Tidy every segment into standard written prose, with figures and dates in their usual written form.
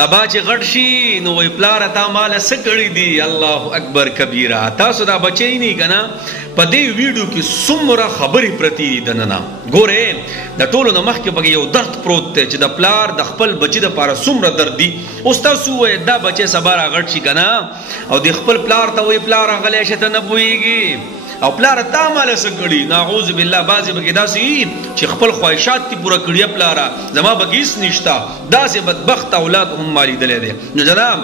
سبا چې غټ شي نو وای پلار تا مال سکړی دی. الله اکبر کبیره. تاسو دا بچی نه کنا په دې ویډیو کې څومره خبرې پرتی دننه ګوره د ټولو نه مخکې پکې یو درد پروت دی چې د پلار د خپل بچی د پاره څومره درد دی. اوس تاسو وای دا بچی سبا را غټ شي کنا او د خپل پلار ته وای پلار غلې شته نه پويږي او پلار تا مال سکړی. نعوذ بالله. بعضی بګی داسې چې خپل خواهشات تی پوره کړی پلار زما بګیس نشتا. داسې بدبخت اولاد هم مالی دلې دي. نو جناب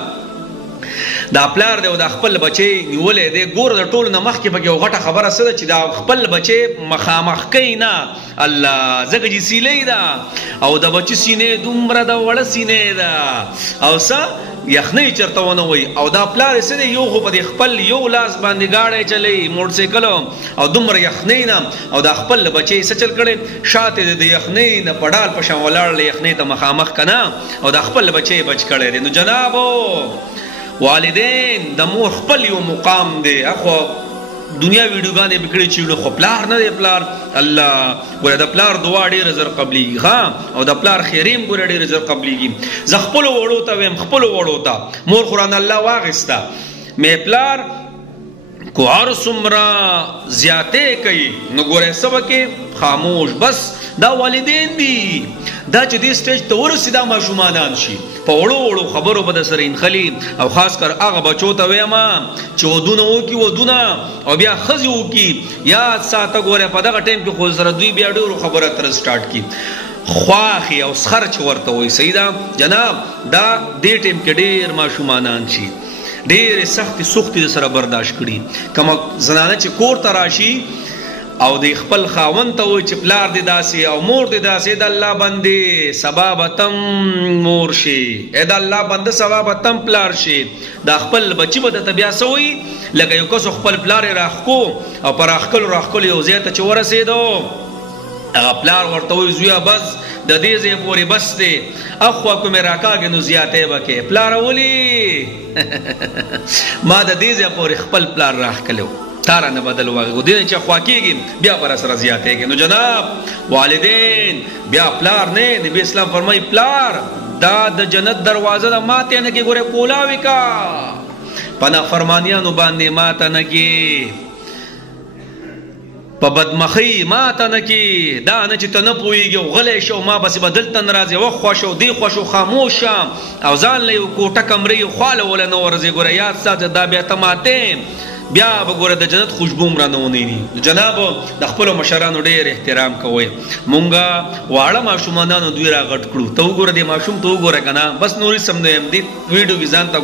دا پلار دی او دا خپل بچی نیولې دی. ګور د ټولو نه مخکې پکې یو غټه خبره سره چې دا خپل بچی مخامخ کوي نه الله زګ جی سیلې دا او د بچی سینې دومره د وړ سینې دا او څه یخنی چرته ونه وي او دا پلار سره یو خو په خپل یو لاس باندې گاډي چلی موټر سایکل او دومره یخنی نه او دا خپل بچی سچل کړي شاته د یخنی نه پډال په شان ولاړ یخنی ته مخامخ کنا او دا خپل بچی بچ کړي. نو جنابو والدین د مور خپل یو مقام دی. اخو دنیا ویډیوګانې بکړي چې نو خو پلار نه دی. پلار الله ګوره د پلار دعا ډېر زر قبليږي ها او د پلار خیریم ګوره ډېر زر قبليږي. ز خپل وړو ته ويم خپل وړو ته مور قرآن الله واغستا مې پلار کو هر څومره زیاته کوي نو ګوره سبکه خاموش بس. دا والدین دي دا چې دې سټیج ته ورسېدا ماشومانان شي په وړو وړو خبرو به د سره انخلي او خاص کر هغه بچو ته ویما چې ودونه وکي ودونه او بیا خزي وکي یا ساته ګوره په دغه ټیم کې خو سره دوی بیا ډېر خبره تر سٹارټ کی خواخي او خرچ ورته وي. سیدا جناب دا دې ټیم کې ډېر ماشومانان شي ډېر سختي سره برداشت کړي. کوم زنانه چې کور ته راشي او د خپل خاوند ته وای چې پلار دې داسي او مور دې داسي د الله بندي سبابتم مور شي اې د الله بنده سبابتم پلار شي. دا خپل بچي به د بیا سوي لکه یو کس خپل پلار راخکو او پر راخکل یو زیاته چې ورسېدو هغه پلار ورته وای زویا بس د دې زه پوري بس دې اخو کوم راکاګ نو زیاته وکي پلار ولي ما د دې زه پوري خپل پلار راخکلو تارا نه بدل واغو دې چې خوا کېږي بیا پر سره زیاتېږي. نو جناب والدین بیا پلار نه نبی اسلام فرمای پلار دا د جنت دروازه د ماته نه کې ګوره کولاوي کا پنا فرمانیانو باندې ماته نه کې په بدمخی ماته نه کې دا نه چې ته نه پوهېږي غلی شو ما بس بدل ته ناراضي و خوشو دی خوشو خاموش او ځان له یو کوټه کمرې خواله ولا نه ورځي ګوره یاد ساته دا بیا ته ماته بیا وګوره د جنت خوشبو مرانه ونی. جناب د خپل مشرانو ډېر احترام کوئ. مونږه واړه ماشومانانو دوی را غټ کړو ته وګوره د ماشوم ته وګوره کنه بس نوري سم نه دې ویډیو کې ځان ته